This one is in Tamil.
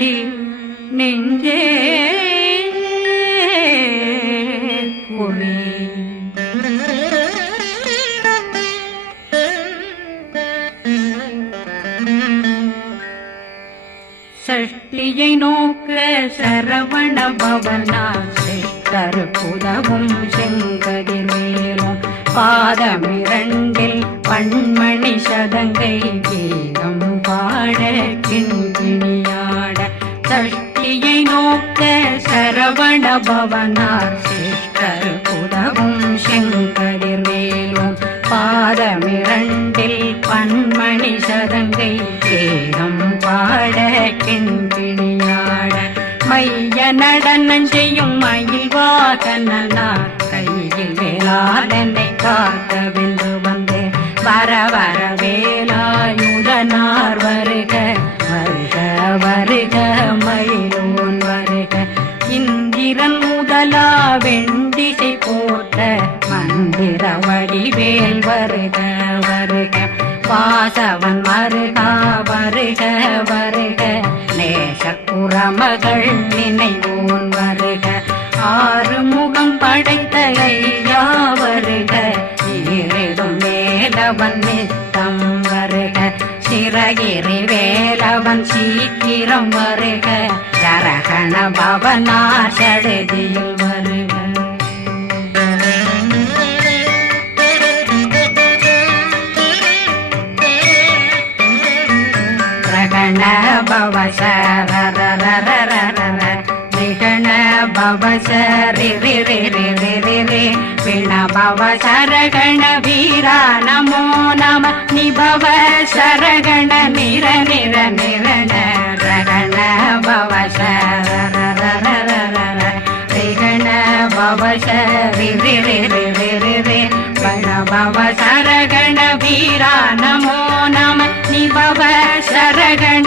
குமரனடி நெஞ்சே குழி. சஷ்டியை நோக்க சரவண பவனா சிஷ்டர் புதவும் செங்கதிர் மேலும் பாதமிரண்டில் பண்மணி சதங்கை சரவண பவனார் சிஷ்டர் புதவும் செங்கடிர் மேலும் பாதமிரண்டில் பன்மணி சதங்கை ஏகம் பாட கிண்கிணியாட மைய நடனம் செய்யும் மயில் வாசனார் கையில் வேளாதனை காத்த வில்லு வந்து வர வர வேலாயுதனார் வருக வருக வருக. இந்திரன் வெண்டிசை போட்ட மந்திர வடிவேல் வருக வருக. வாசவன் மருகா வருக வருக. நேசப்புற மகள் நினைவோன் வருக. ஆறு முகம் படைத்த ஐயா வருக. இருடும் மேலவன் நித்தம் வருக. சிறகிரி வேலவன் சீக்கிரம் வருக. சரகண பவனார் சடுதியில் வருக. ரகண பவ சரண பவ சரி பிண பவ சரகண வீரா நமோ நம நிபவ சரகண நிர நிர நிர பணபவச பணபவ சரகண வீரா நமோ நம நிபவ சரகண